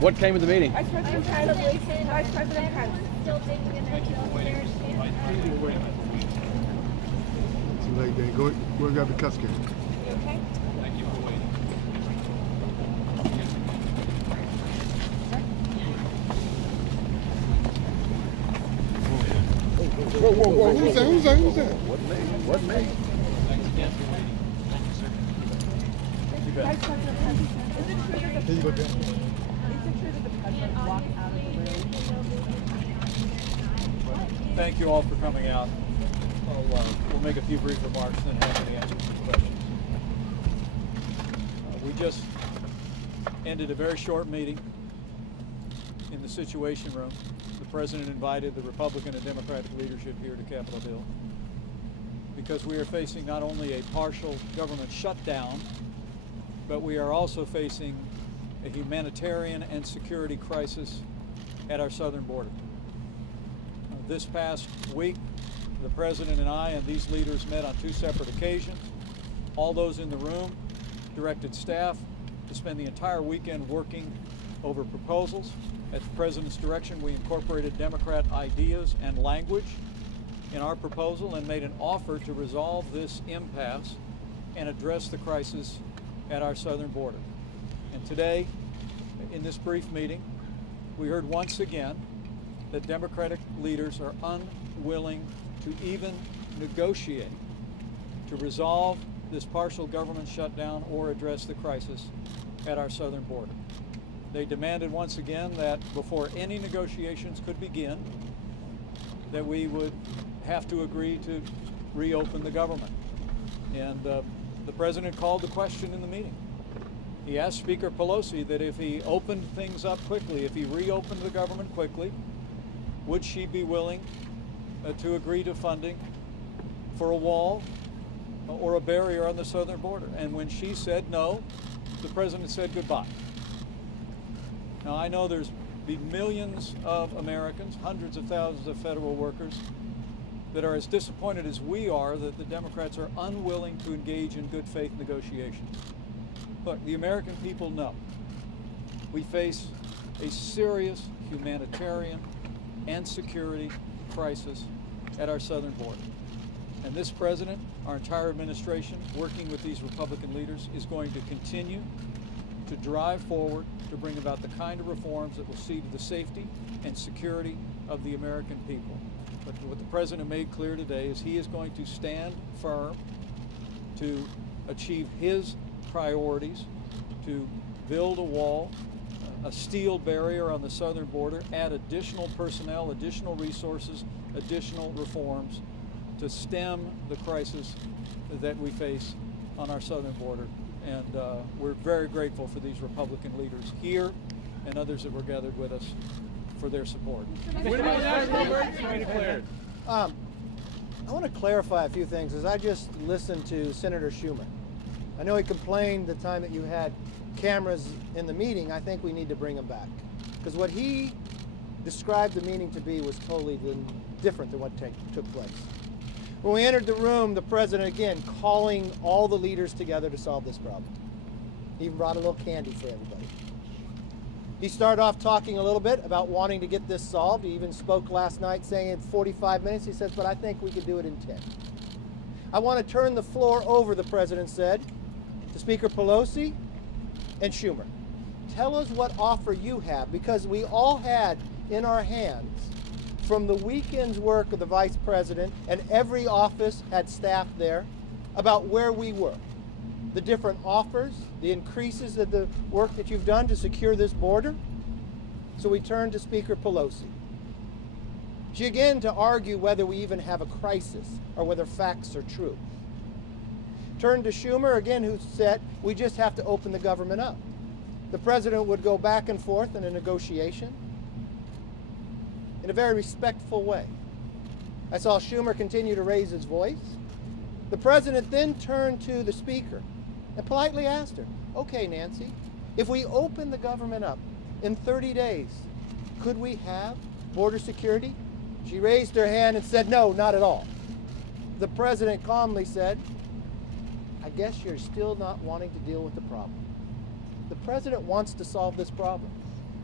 What came of the meeting? Vice President Pence. Vice President Pence. Still digging in there. Seems like they go grab the casket. Okay. Thank you for waiting. Whoa, who's that? Who's that? What me? Thanks again for waiting. Thank you, sir. Vice President Pence. Is it true that Here you go, Dan. is it true that the president walked out of the room? Thank you all for coming out. We'll make a few brief remarks and then happy to answer some questions. We just ended a very short meeting in the Situation Room. The President invited the Republican and Democratic leadership here to Capitol Hill because we are facing not only a partial government shutdown, but we are also facing a humanitarian and security crisis at our southern border. This past week, the President and I and these leaders met on 2 separate occasions. All those in the room directed staff to spend the entire weekend working over proposals. At the President's direction, we incorporated Democrat ideas and language in our proposal and made an offer to resolve this impasse and address the crisis at our southern border. And today, in this brief meeting, we heard once again that Democratic leaders are unwilling to even negotiate to resolve this partial government shutdown or address the crisis at our southern border. They demanded once again that before any negotiations could begin, that we would have to agree to reopen the government. And the President called the question in the meeting. He asked Speaker Pelosi that if he opened things up quickly, if he reopened the government quickly, would she be willing to agree to funding for a wall or a barrier on the southern border? And when she said no, the President said goodbye. Now, I know there's be millions of Americans, hundreds of thousands of federal workers that are as disappointed as we are that the Democrats are unwilling to engage in good faith negotiations. Look, the American people know we face a serious humanitarian and security crisis at our southern border. And this President, our entire administration, working with these Republican leaders, is going to continue to drive forward to bring about the kind of reforms that will see to the safety and security of the American people. But what the President made clear today is he is going to stand firm to achieve his priorities, to build a wall, a steel barrier on the southern border, add additional personnel, additional resources, additional reforms to stem the crisis that we face on our southern border. And we're very grateful for these Republican leaders here and others that were gathered with us for their support. I want to clarify a few things as I just listened to Senator Schumer. I know he complained the time that you had cameras in the meeting. I think we need to bring him back because what he described the meeting to be was totally different than what took place. When we entered the room, the President, again, calling all the leaders together to solve this problem. He even brought a little candy for everybody. He started off talking a little bit about wanting to get this solved. He even spoke last night saying in 45 minutes, he says, but I think we could do it in 10. I want to turn the floor over, the President said, to Speaker Pelosi and Schumer. Tell us what offer you have, because we all had in our hands from the weekend's work of the Vice President, and every office had staff there, about where we were. The different offers, the increases of the work that you've done to secure this border. So we turned to Speaker Pelosi. She again to argue whether we even have a crisis or whether facts are true. Turned to Schumer again, who said we just have to open the government up. The President would go back and forth in a negotiation in a very respectful way. I saw Schumer continue to raise his voice. The President then turned to the Speaker and politely asked her, okay, Nancy, if we open the government up in 30 days, could we have border security? She raised her hand and said, no, not at all. The President calmly said, I guess you're still not wanting to deal with the problem. The President wants to solve this problem.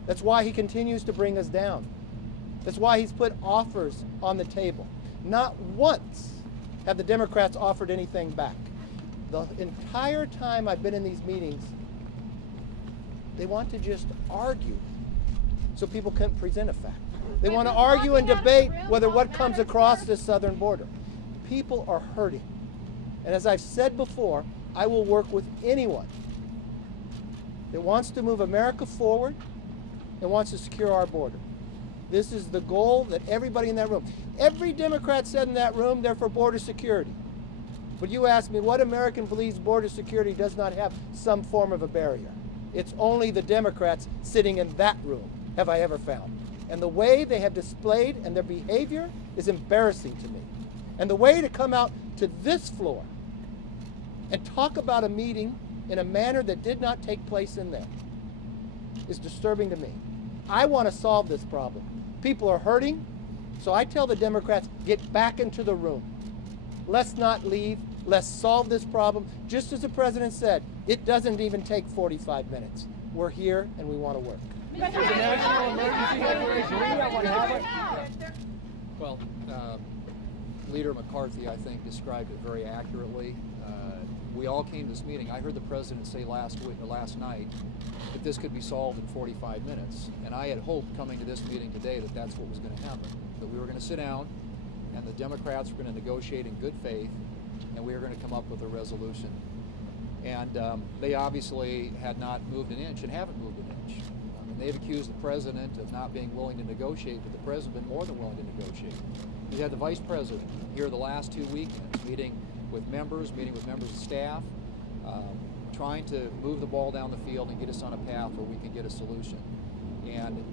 That's why he continues to bring us down. That's why he's put offers on the table. Not once have the Democrats offered anything back. The entire time I've been in these meetings, they want to just argue so people can't present a fact. They want to argue and debate whether what comes across this southern border. People are hurting. And as I've said before, I will work with anyone that wants to move America forward and wants to secure our border. This is the goal that everybody in that room, every Democrat said in that room, they're for border security. But you ask me, what American believes border security does not have some form of a barrier? It's only the Democrats sitting in that room have I ever found. And the way they have displayed and their behavior is embarrassing to me. And the way to come out to this floor and talk about a meeting in a manner that did not take place in there is disturbing to me. I want to solve this problem. People are hurting, so I tell the Democrats, get back into the room. Let's not leave. Let's solve this problem. Just as the president said, it doesn't even take 45 minutes. We're here and we want to work. There's a national emergency declaration. We don't want to have it. Well, Leader McCarthy, I think, described it very accurately. We all came to this meeting. I heard the president say last night that this could be solved in 45 minutes. And I had hoped coming to this meeting today that that's what was going to happen. That we were going to sit down and the Democrats were going to negotiate in good faith and we were going to come up with a resolution. And they obviously had not moved an inch and haven't moved an inch. And they've accused the president of not being willing to negotiate, but the president's been more than willing to negotiate. He's had the vice president here the last 2 weekends, meeting with members of staff, trying to move the ball down the field and get us on a path where we can get a solution. And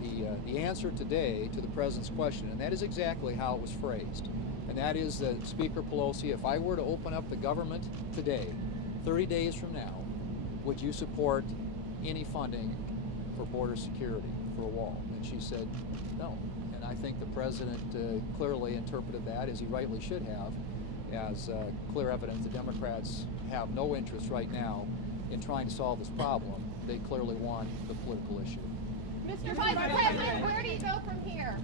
the answer today to the president's question, and that is exactly how it was phrased, and that is that Speaker Pelosi, if I were to open up the government today, 30 days from now, would you support any funding for border security, for a wall? And she said no. And I think the president clearly interpreted that, as he rightly should have, as clear evidence the Democrats have no interest right now in trying to solve this problem. They clearly want the political issue. Mr. Vice President, where do you go from here?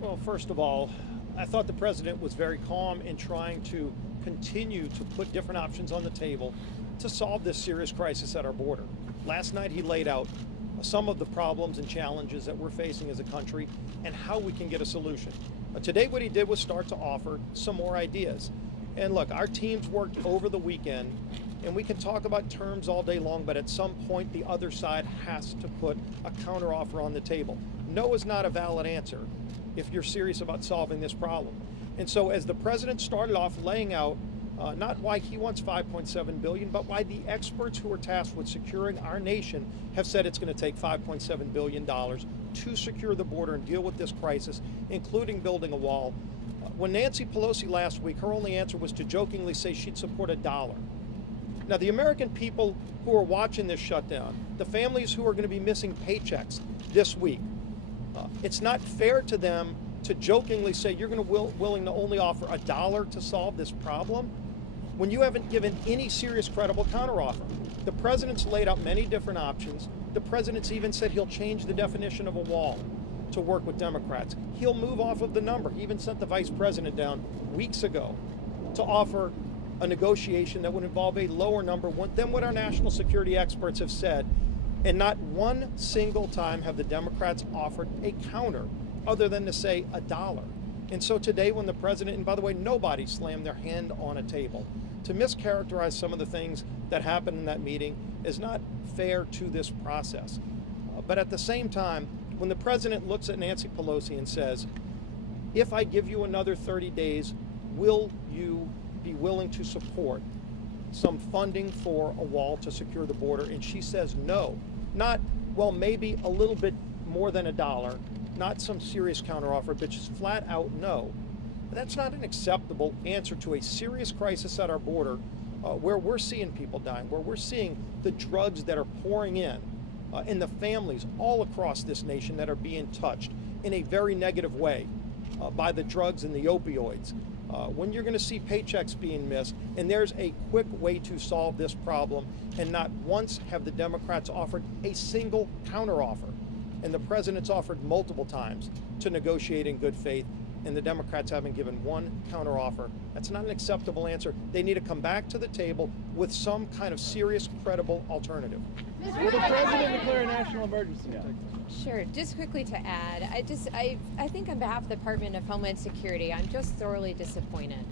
Well, first of all, I thought the president was very calm in trying to continue to put different options on the table to solve this serious crisis at our border. Last night he laid out some of the problems and challenges that we're facing as a country and how we can get a solution. Today what he did was start to offer some more ideas. And look, our teams worked over the weekend, and we can talk about terms all day long, but at some point the other side has to put a counteroffer on the table. No is not a valid answer if you're serious about solving this problem. And so as the president started off laying out not why he wants $5.7 billion, but why the experts who are tasked with securing our nation have said it's going to take $5.7 billion to secure the border and deal with this crisis, including building a wall. When Nancy Pelosi last week, her only answer was to jokingly say she'd support $1. Now, the American people who are watching this shutdown, the families who are going to be missing paychecks this week, it's not fair to them to jokingly say you're going to willing to only offer $1 to solve this problem when you haven't given any serious, credible counteroffer. The president's laid out many different options. The president's even said he'll change the definition of a wall to work with Democrats. He'll move off of the number. He even sent the vice president down weeks ago to offer a negotiation that would involve a lower number than what our national security experts have said. And not one single time have the Democrats offered a counter other than to say $1. And so today when the president, and by the way, nobody slammed their hand on a table, to mischaracterize some of the things that happened in that meeting is not fair to this process. But at the same time, when the president looks at Nancy Pelosi and says, if I give you another 30 days, will you be willing to support some funding for a wall to secure the border? And she says no. Not, well, maybe a little bit more than $1, not some serious counteroffer, but just flat out no. That's not an acceptable answer to a serious crisis at our border where we're seeing people dying, where we're seeing the drugs that are pouring in, and the families all across this nation that are being touched in a very negative way by the drugs and the opioids. when you're going to see paychecks being missed, and there's a quick way to solve this problem, and not once have the Democrats offered a single counteroffer. And the president's offered multiple times to negotiate in good faith, and the Democrats haven't given one counteroffer. That's not an acceptable answer. They need to come back to the table with some kind of serious, credible alternative. Will the president declare a national emergency? Sure. Just quickly to add, I think on behalf of the Department of Homeland Security, I'm just thoroughly disappointed.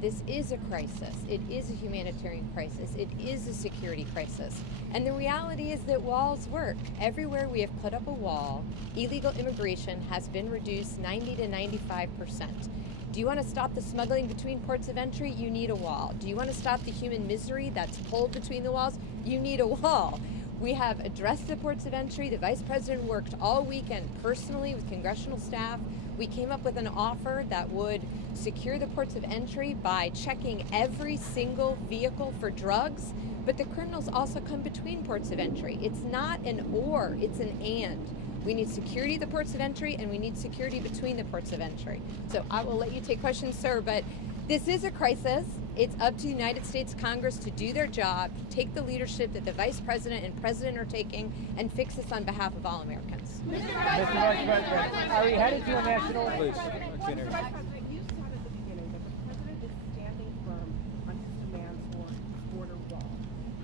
This is a crisis. It is a humanitarian crisis. It is a security crisis. And the reality is that walls work. Everywhere we have put up a wall, illegal immigration has been reduced 90 to 95%. Do you want to stop the smuggling between ports of entry? You need a wall. Do you want to stop the human misery that's pulled between the walls? You need a wall. We have addressed the ports of entry. The Vice President worked all weekend personally with congressional staff. We came up with an offer that would secure the ports of entry by checking every single vehicle for drugs, but the criminals also come between ports of entry. It's not an or, it's an and. We need security at the ports of entry, and we need security between the ports of entry. So I will let you take questions, sir, but this is a crisis. It's up to the United States Congress to do their job, to take the leadership that the Vice President and President are taking, and fix this on behalf of all Americans. Mr. Vice President, are we headed to a national? Please, I can't hear you. Vice President, you said at the beginning that the president is standing firm on his demands for a border wall.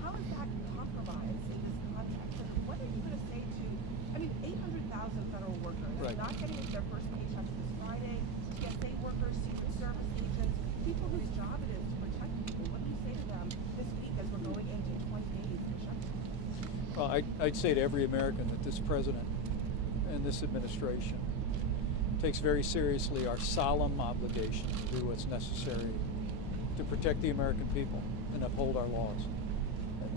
How is that compromised in this context? And what are you going to say to, 800,000 federal workers not getting their first paychecks this Friday, TSA workers, Secret Service agents, people whose job it is to protect people. What do you say to them this week as we're going into 20 days of shutdown? Well, I'd say to every American that this president and this administration takes very seriously our solemn obligation to do what's necessary to protect the American people and uphold our laws.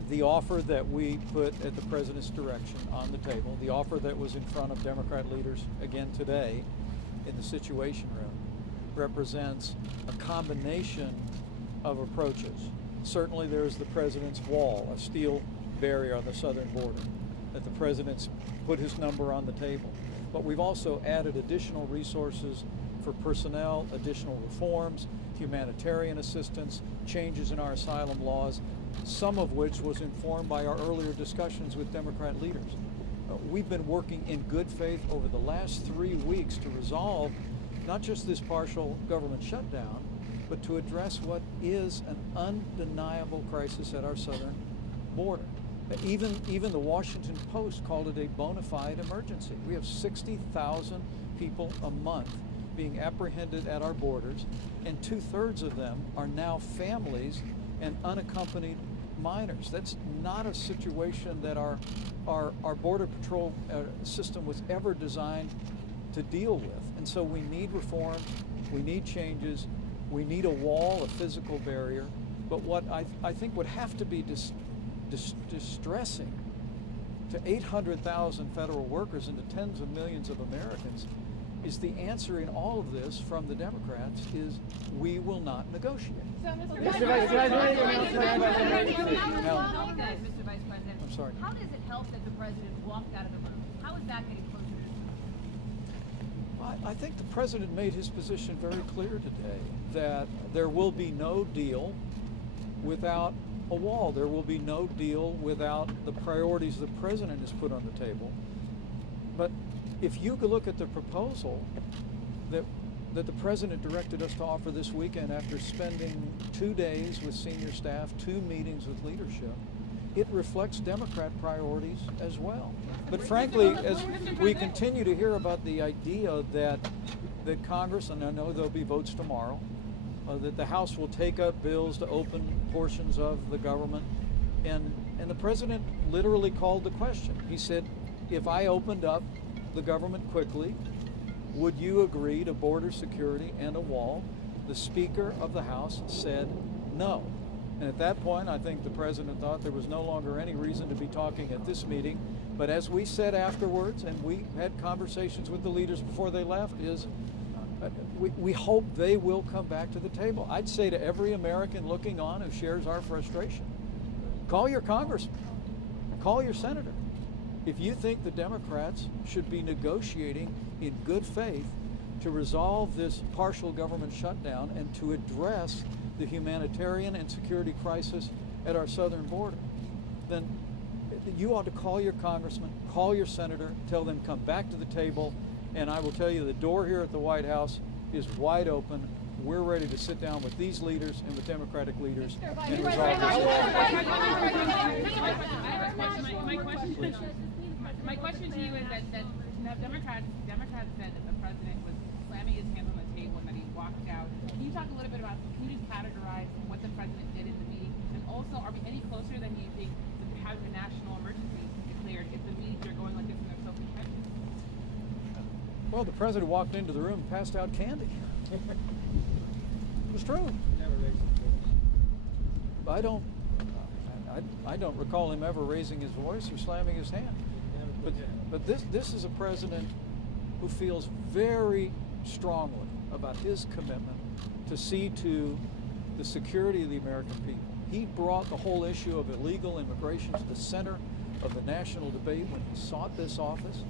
The offer that we put at the president's direction on the table, the offer that was in front of Democrat leaders again today in the Situation Room, represents a combination of approaches. Certainly there's the president's wall, a steel barrier on the southern border, that the president's put his number on the table. But we've also added additional resources for personnel, additional reforms, humanitarian assistance, changes in our asylum laws, some of which was informed by our earlier discussions with Democrat leaders. We've been working in good faith over the last 3 weeks to resolve not just this partial government shutdown, but to address what is an undeniable crisis at our southern border. Even the Washington Post called it a bona fide emergency. We have 60,000 people a month being apprehended at our borders, and 2/3 of them are now families and unaccompanied minors. That's not a situation that our Border Patrol system was ever designed to deal with. And so we need reforms, we need changes, we need a wall, a physical barrier. But what I think would have to be distressing to 800,000 federal workers and to tens of millions of Americans is the answer in all of this from the Democrats is we will not negotiate. So, Mr. Vice President, Mr. Vice President, I'm sorry. how does it help that the president walked out of the room? How is that getting closer to I think the president made his position very clear today that there will be no deal without a wall. There will be no deal without the priorities the president has put on the table. But if you could look at the proposal that the president directed us to offer this weekend after spending 2 days with senior staff, 2 meetings with leadership, it reflects Democrat priorities as well. But frankly, as we continue to hear about the idea that Congress, and I know there'll be votes tomorrow, that the House will take up bills to open portions of the government, and the president literally called the question. He said, if I opened up the government quickly, would you agree to border security and a wall? The Speaker of the House said no. And at that point, I think the president thought there was no longer any reason to be talking at this meeting. But as we said afterwards, and we had conversations with the leaders before they left, is we hope they will come back to the table. I'd say to every American looking on who shares our frustration, call your congressman, call your senator. If you think the Democrats should be negotiating in good faith to resolve this partial government shutdown and to address the humanitarian and security crisis at our southern border, then you ought to call your congressman, call your senator, tell them come back to the table, and I will tell you the door here at the White House is wide open. We're ready to sit down with these leaders and with Democratic leaders and resolve My question to you is that Democrats said that the president was slamming his hands on the table and that he walked out. Can you talk a little bit about, can you just categorize what the president did in the meeting? And also, are we any closer than you think to having a national emergency declared if the meetings are going like this and they're so contentious? Well, the president walked into the room and passed out candy. It was true. I don't recall him ever raising his voice or slamming his hand. But this is a president who feels very strongly about his commitment to see to the security of the American people. He brought the whole issue of illegal immigration to the center of the national debate when he sought this office.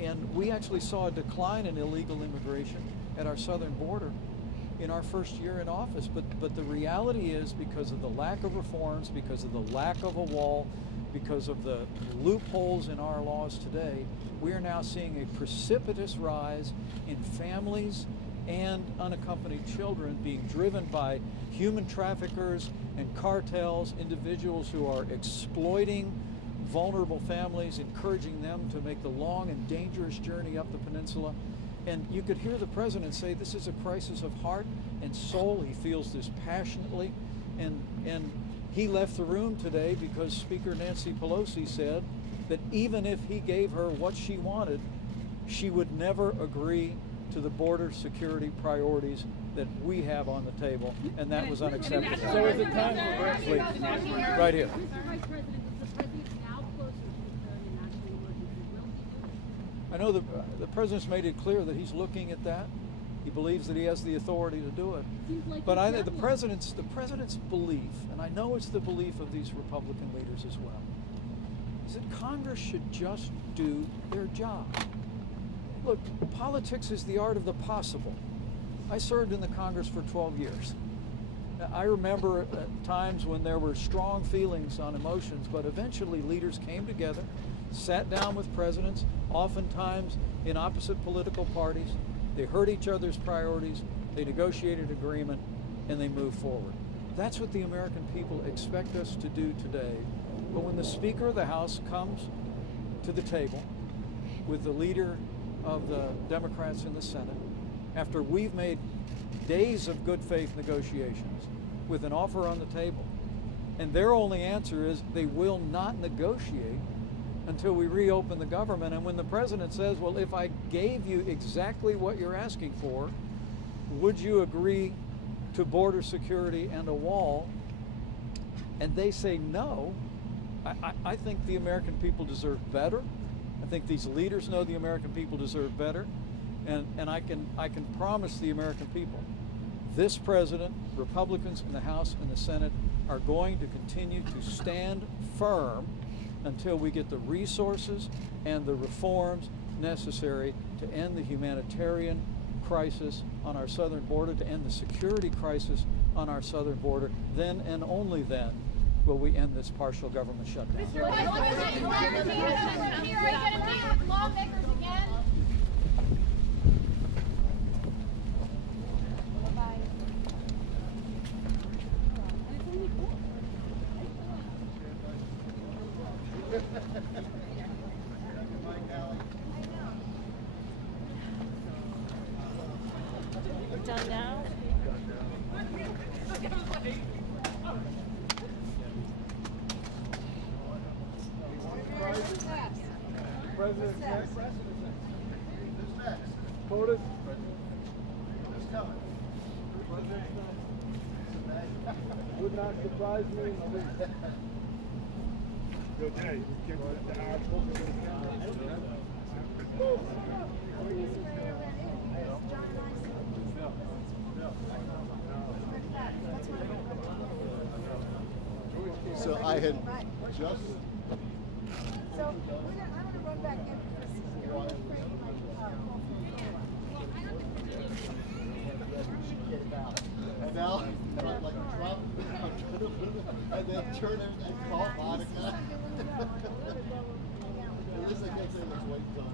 And we actually saw a decline in illegal immigration at our southern border in our first year in office. But the reality is, because of the lack of reforms, because of the lack of a wall, because of the loopholes in our laws today, we are now seeing a precipitous rise in families and unaccompanied children being driven by human traffickers and cartels, individuals who are exploiting vulnerable families, encouraging them to make the long and dangerous journey up the peninsula. And you could hear the president say this is a crisis of heart and soul. He feels this passionately. And he left the room today because Speaker Nancy Pelosi said that even if he gave her what she wanted, she would never agree to the border security priorities that we have on the table, and that was unacceptable. So is it time for Please, right here. Mr. Vice President, is the president now closer to declaring a national emergency? Will he do it? I know the president's made it clear that he's looking at that. He believes that he has the authority to do it. Like but I think the president's belief, and I know it's the belief of these Republican leaders as well, is that Congress should just do their job. Look, politics is the art of the possible. I served in the Congress for 12 years. I remember times when there were strong feelings on emotions, but eventually leaders came together, sat down with presidents, oftentimes in opposite political parties. They heard each other's priorities, they negotiated agreement, and they moved forward. That's what the American people expect us to do today. But when the Speaker of the House comes to the table with the leader of the Democrats in the Senate, after we've made days of good faith negotiations with an offer on the table, and their only answer is they will not negotiate until we reopen the government. And when the president says, well, if I gave you exactly what you're asking for, would you agree to border security and a wall? And they say no. I think the American people deserve better. I think these leaders know the American people deserve better. And I can promise the American people, this president, Republicans in the House and the Senate are going to continue to stand firm until we get the resources and the reforms necessary to end the humanitarian crisis on our southern border, to end the security crisis on our southern border. Then and only then will we end this partial government shutdown. Are you going to meet with lawmakers again? We're done now? President's next. Who's next? POTUS. Who's coming? Would not surprise me in the least. Good day. So I had just. So I'm gonna run back in because you're afraid of my now, like Trump, and then turn it and call Monica. At least I can't say let's wait until.